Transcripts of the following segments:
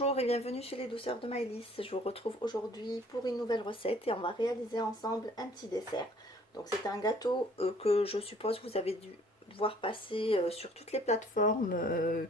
Bonjour et bienvenue chez les douceurs de Maëlys. Je vous retrouve aujourd'hui pour une nouvelle recette et on va réaliser ensemble un petit dessert. Donc c'est un gâteau que je suppose vous avez dû voir passer sur toutes les plateformes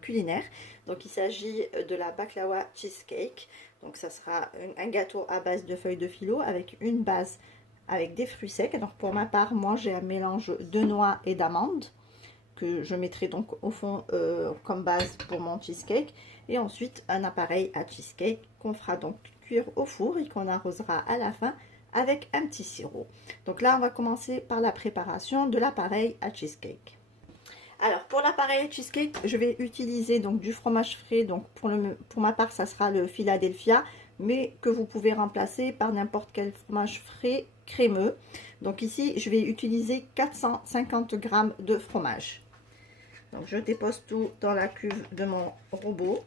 culinaires. Donc il s'agit de la baklawa cheesecake. Donc ça sera un gâteau à base de feuilles de filo avec une base avec des fruits secs. Donc pour ma part, moi j'ai un mélange de noix et d'amandes que je mettrai donc au fond comme base pour mon cheesecake, et ensuite un appareil à cheesecake qu'on fera donc cuire au four et qu'on arrosera à la fin avec un petit sirop. Donc là on va commencer par la préparation de l'appareil à cheesecake. Alors pour l'appareil à cheesecake, je vais utiliser donc du fromage frais. Donc pour ma part ça sera le Philadelphia, mais que vous pouvez remplacer par n'importe quel fromage frais crémeux. Donc ici je vais utiliser 450 g de fromage. Donc je dépose tout dans la cuve de mon robot.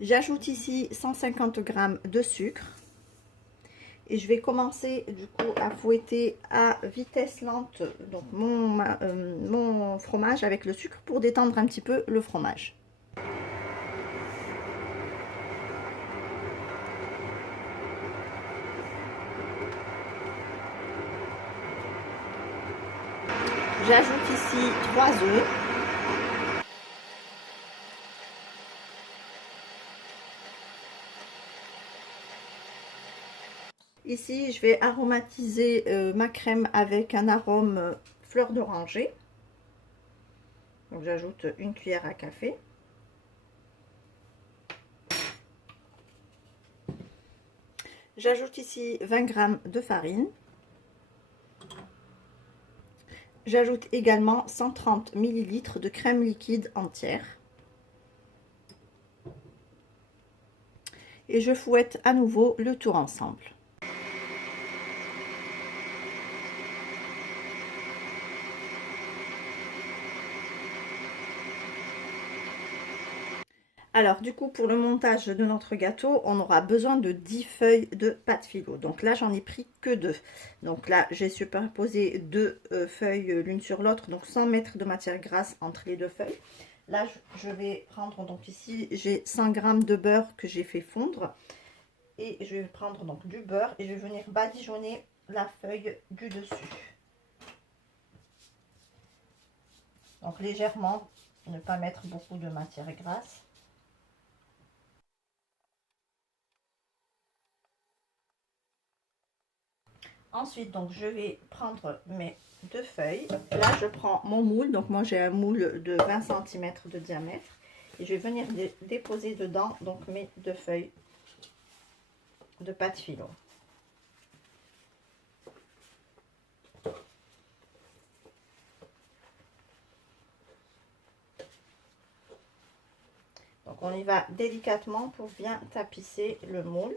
J'ajoute ici 150 g de sucre. Et je vais commencer du coup à fouetter à vitesse lente donc mon fromage avec le sucre pour détendre un petit peu le fromage. J'ajoute ici 3 œufs. Ici, je vais aromatiser ma crème avec un arôme fleur d'oranger. Donc j'ajoute une cuillère à café. J'ajoute ici 20 g de farine. J'ajoute également 130 ml de crème liquide entière. Et je fouette à nouveau le tout ensemble. Alors du coup pour le montage de notre gâteau, on aura besoin de 10 feuilles de pâte philo. Donc là j'en ai pris que 2. Donc là j'ai superposé 2 feuilles l'une sur l'autre, donc sans mettre de matière grasse entre les 2 feuilles. Là je vais prendre, donc ici j'ai 100 g de beurre que j'ai fait fondre. Et je vais prendre donc du beurre et je vais venir badigeonner la feuille du dessus. Donc légèrement, ne pas mettre beaucoup de matière grasse. Ensuite, donc, je vais prendre mes 2 feuilles. Là, je prends mon moule. Donc, moi, j'ai un moule de 20 cm de diamètre. Et je vais venir déposer dedans donc mes 2 feuilles de pâte philo. Donc, on y va délicatement pour bien tapisser le moule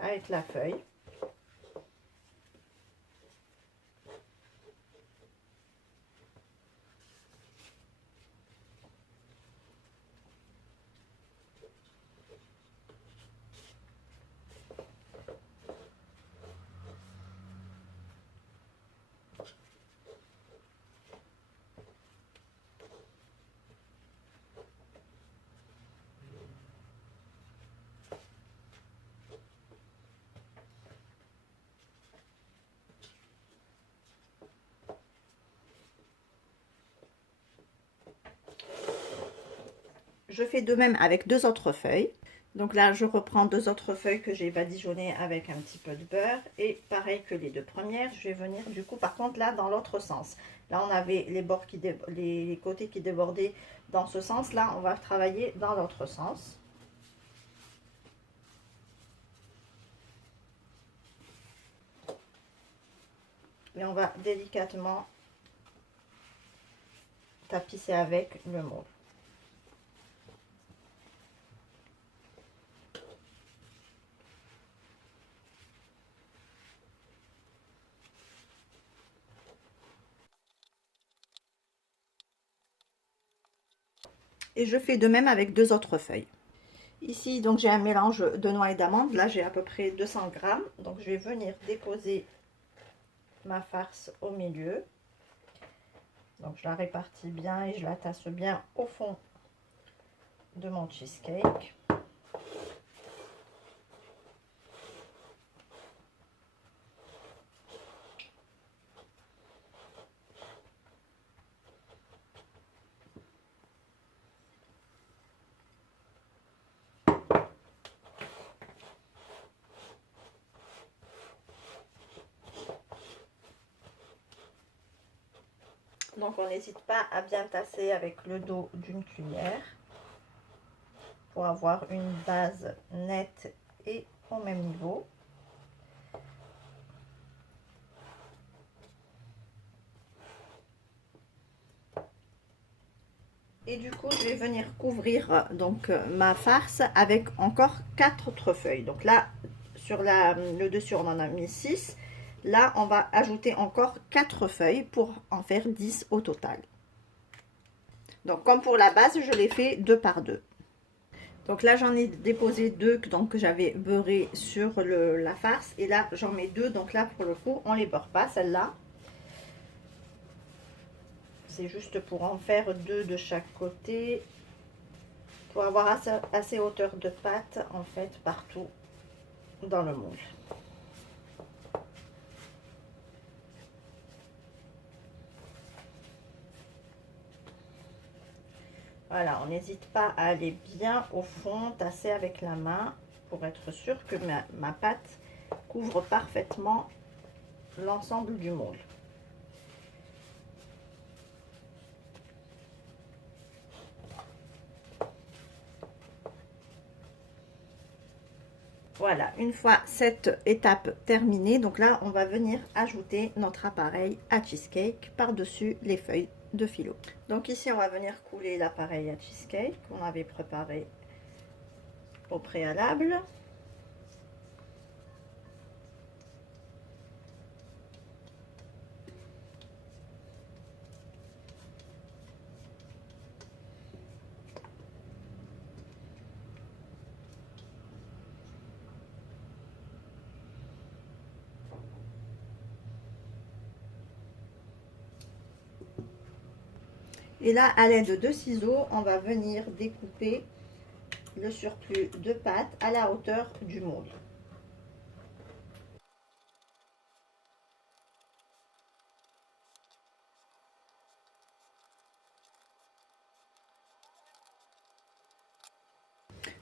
avec la feuille. Je fais de même avec 2 autres feuilles. Donc là, je reprends 2 autres feuilles que j'ai badigeonnées avec un petit peu de beurre. Et pareil que les 2 premières, je vais venir du coup, par contre, là, dans l'autre sens. Là, on avait les bords les côtés qui débordaient dans ce sens. Là, on va travailler dans l'autre sens. Et on va délicatement tapisser avec le moule. Et je fais de même avec 2 autres feuilles. Ici, donc j'ai un mélange de noix et d'amandes. Là, j'ai à peu près 200 grammes. Donc, je vais venir déposer ma farce au milieu. Donc, je la répartis bien et je la tasse bien au fond de mon cheesecake. Donc on n'hésite pas à bien tasser avec le dos d'une cuillère pour avoir une base nette et au même niveau. Et du coup, je vais venir couvrir donc ma farce avec encore 4 autres feuilles. Donc là, sur le dessus, on en a mis 6. Là, on va ajouter encore 4 feuilles pour en faire 10 au total. Donc, comme pour la base, je l'ai fait 2 par 2. Donc là, j'en ai déposé 2 donc, que j'avais beurré sur la farce. Et là, j'en mets 2. Donc là, pour le coup, on ne les beurre pas, celle-là. C'est juste pour en faire 2 de chaque côté. Pour avoir assez hauteur de pâte, en fait, partout dans le moule. Voilà, on n'hésite pas à aller bien au fond, tasser avec la main pour être sûr que ma pâte couvre parfaitement l'ensemble du moule. Voilà, une fois cette étape terminée, donc là, on va venir ajouter notre appareil à cheesecake par-dessus les feuilles de phyllo. Donc ici, on va venir couler l'appareil à cheesecake qu'on avait préparé au préalable. Et là, à l'aide de ciseaux, on va venir découper le surplus de pâte à la hauteur du moule.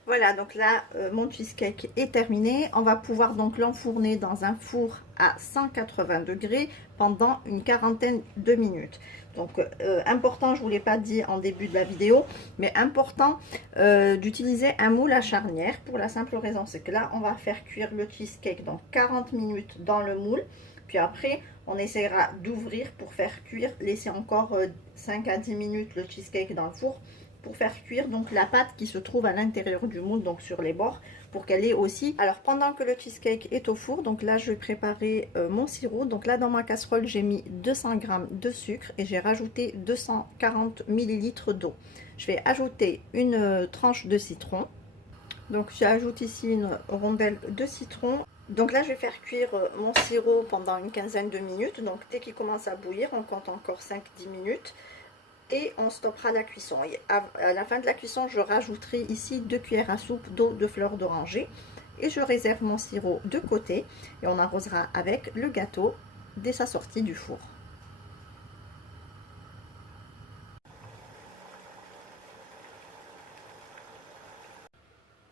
Voilà, donc là, mon cheesecake est terminé. On va pouvoir donc l'enfourner dans un four à 180 degrés pendant une quarantaine de minutes. Donc, important, je ne vous l'ai pas dit en début de la vidéo, mais important d'utiliser un moule à charnière pour la simple raison, c'est que là, on va faire cuire le cheesecake dans 40 minutes dans le moule. Puis après, on essaiera d'ouvrir pour faire cuire, laisser encore 5 à 10 minutes le cheesecake dans le four pour faire cuire donc la pâte qui se trouve à l'intérieur du moule, donc sur les bords, pour qu'elle ait aussi. Alors pendant que le cheesecake est au four, donc là je vais préparer mon sirop. Donc là dans ma casserole j'ai mis 200 g de sucre et j'ai rajouté 240 ml d'eau. Je vais ajouter une tranche de citron. Donc j'ajoute ici une rondelle de citron. Donc là je vais faire cuire mon sirop pendant une quinzaine de minutes. Donc dès qu'il commence à bouillir, on compte encore 5-10 minutes. Et on stoppera la cuisson. Et à la fin de la cuisson, je rajouterai ici 2 cuillères à soupe d'eau de fleur d'oranger. Et je réserve mon sirop de côté. Et on arrosera avec le gâteau dès sa sortie du four.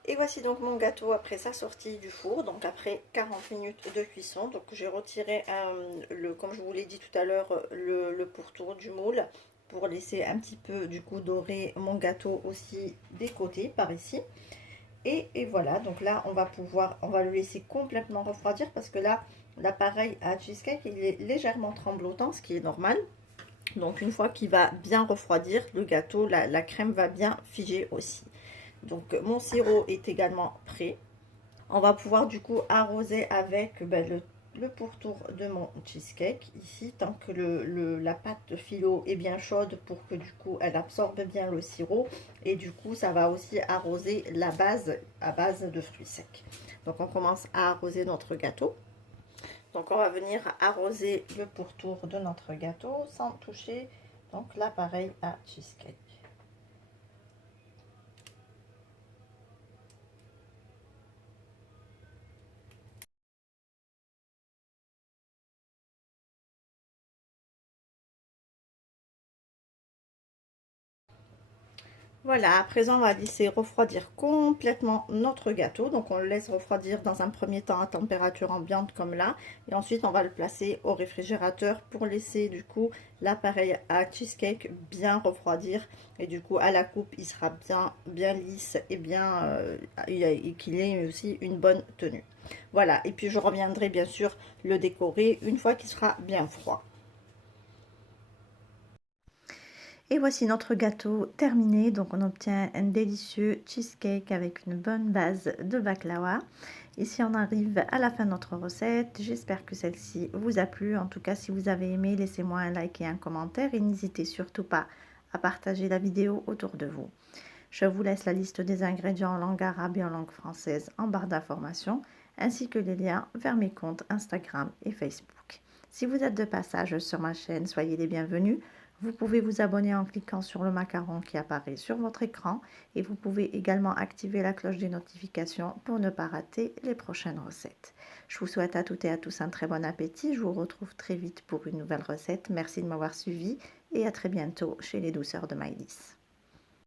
Et voici donc mon gâteau après sa sortie du four, donc après 40 minutes de cuisson. Donc j'ai retiré, comme je vous l'ai dit tout à l'heure, le pourtour du moule pour laisser un petit peu du coup dorer mon gâteau aussi des côtés par ici. Et voilà, donc là on va le laisser complètement refroidir parce que là l'appareil à cheesecake il est légèrement tremblotant, ce qui est normal. Donc une fois qu'il va bien refroidir, le gâteau, la crème va bien figer aussi. Donc mon sirop est également prêt. On va pouvoir du coup arroser avec le pourtour de mon cheesecake ici, tant que la pâte phyllo est bien chaude pour que du coup elle absorbe bien le sirop, et du coup ça va aussi arroser la base à base de fruits secs. Donc on commence à arroser notre gâteau. Donc on va venir arroser le pourtour de notre gâteau sans toucher donc l'appareil à cheesecake. Voilà, à présent on va laisser refroidir complètement notre gâteau. Donc on le laisse refroidir dans un premier temps à température ambiante comme là. Et ensuite on va le placer au réfrigérateur pour laisser du coup l'appareil à cheesecake bien refroidir. Et du coup à la coupe il sera bien lisse et bien et qu'il ait aussi une bonne tenue. Voilà, et puis je reviendrai bien sûr le décorer une fois qu'il sera bien froid. Et voici notre gâteau terminé. Donc on obtient un délicieux cheesecake avec une bonne base de baklawa. Ici on arrive à la fin de notre recette. J'espère que celle-ci vous a plu. En tout cas, si vous avez aimé, laissez-moi un like et un commentaire. Et n'hésitez surtout pas à partager la vidéo autour de vous. Je vous laisse la liste des ingrédients en langue arabe et en langue française en barre d'informations, ainsi que les liens vers mes comptes Instagram et Facebook. Si vous êtes de passage sur ma chaîne, soyez les bienvenus. Vous pouvez vous abonner en cliquant sur le macaron qui apparaît sur votre écran et vous pouvez également activer la cloche des notifications pour ne pas rater les prochaines recettes. Je vous souhaite à toutes et à tous un très bon appétit. Je vous retrouve très vite pour une nouvelle recette. Merci de m'avoir suivi et à très bientôt chez les douceurs de Maëlys.